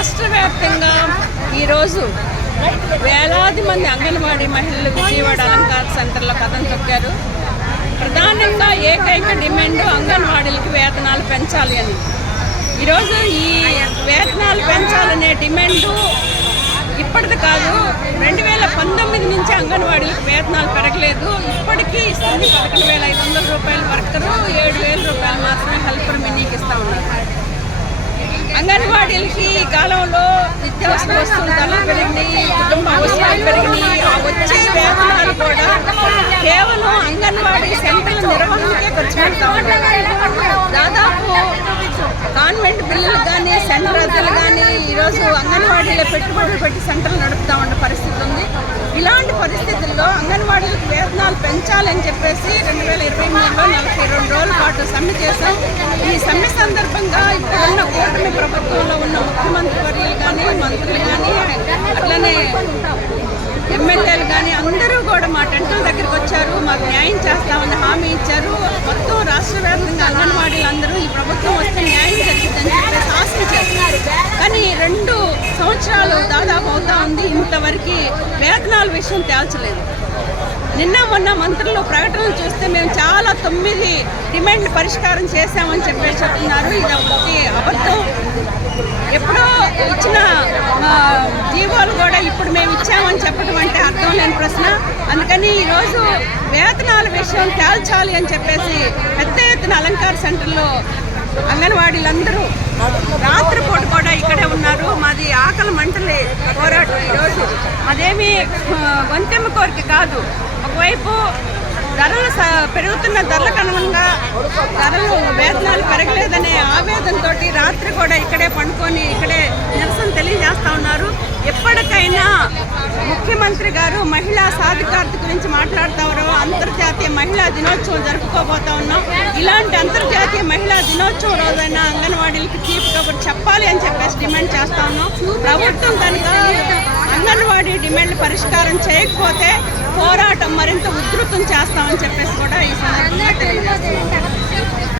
రాష్ట్ర వ్యాప్తంగా ఈరోజు వేలాది మంది అంగన్వాడీ మహిళలు విజయవాడ అలంకార సెంటర్లో కథం తొక్కారు. ప్రధానంగా ఏకైక డిమాండ్ అంగన్వాడీలకి వేతనాలు పెంచాలి అని. ఈరోజు ఈ వేతనాలు పెంచాలనే డిమాండు ఇప్పటిది కాదు, 2019 నుంచి అంగన్వాడీలకు వేతనాలు పెరగలేదు. ఇప్పటికీ ఇస్తుంది 11,500 రూపాయల వర్కరు, 7,000 రూపాయలు మాత్రమే హెల్పర్ మినీకి ఇస్తూ ఉన్నారు. అంగన్వాడీలకి ఈ కాలంలో నిత్యావసర వస్తువులు ధరలు పెరిగినాయి, కుటుంబ అవసరాలు పెరిగినాయి. వచ్చే వేతనాలు కూడా కేవలం అంగన్వాడీ సెంటర్ల నిర్వహణకే ఖర్చు పెడతా ఉన్నారు. దాదాపు కాన్వెంట్ బిల్లులు కానీ సెంటర్ అద్దెలు కానీ ఈరోజు అంగన్వాడీలో పెట్టుబడులు పెట్టి సెంటర్లు నడుపుతూ ఉన్న పరిస్థితి ఉంది. ఇలాంటి పరిస్థితుల్లో అంగన్వాడీలకు వేతనాలు పెంచాలని చెప్పేసి 2023లో 42 రోజుల పాటు సమ్మె చేశాం. ఈ సమ్మె సందర్భంగా ఇప్పుడున్న కూటమి ప్రభుత్వంలో ఉన్న ముఖ్యమంత్రి వర్యులు కానీ, మంత్రులు కానీ, అట్లనే ఎమ్మెల్యేలు కానీ అందరూ కూడా మా టెంటల్ దగ్గరికి వచ్చారు. మాకు న్యాయం చేస్తామని హామీ ఇచ్చారు. మొత్తం రాష్ట్ర వ్యాప్తంగా అంగన్వాడీలు అందరూ ఈ ప్రభుత్వం వస్తే న్యాయం జరుగుతుందని చెప్పేసి ఆశించారు. కానీ 2 సంవత్సరాలు దాదాపు అవుతా ఉంది, ఇంతవరకు వేతనాల విషయం తేల్చలేదు. నిన్న మొన్న మంత్రులు ప్రకటనలు చూస్తే మేము చాలా 9 డిమాండ్ పరిష్కారం చేశామని చెప్పేసి చెప్తున్నారు. ఇది ఒకటి అబద్ధం. ఎప్పుడో ఇచ్చిన జీవోలు కూడా ఇప్పుడు మేము ఇచ్చామని చెప్పడం అంటే అర్థం లేని ప్రశ్న. అందుకని ఈరోజు వేతనాల విషయం తేల్చాలి అని చెప్పేసి పెద్ద ఎత్తున అలంకార సెంటర్లో అంగన్వాడీలందరూ రాత్రిపూట కూడా ఇక్కడే ఉన్నారు. మాది ఆకలి మంటలే పోరాటం. ఈరోజు అదేమి వంతెమ్మ కోరిక కాదు. ఒకవైపు ధరలు పెరుగుతున్న ధరలకు అనుగుణంగా వేతనాలు పెరగలేదనే ఆవేదనతో రాత్రి కూడా ఇక్కడే పండుకొని ఇక్కడే నిరసన తెలియజేస్తూ ఉన్నారు. ఎప్పటికైనా ముఖ్యమంత్రి గారు మహిళా సాధికారత గురించి మాట్లాడుతారో అంతర్జాతీయ మహిళా దినోత్సవం జరుపుకోబోతా ఉన్నాం. ఇలాంటి అంతర్జాతీయ మహిళా దినోత్సవం రోజైనా అంగన్వాడీలకి చీఫ్ కబుర్ చెప్పాలి అని చెప్పేసి డిమాండ్ చేస్తా ఉన్నాం. ప్రభుత్వం కనుక అంగన్వాడీ డిమాండ్ పరిష్కారం చేయకపోతే పోరాటం మరింత ఉధృతం చేస్తామని చెప్పేసి కూడా ఈ సందర్భంగా తెలియజేస్తున్నాం.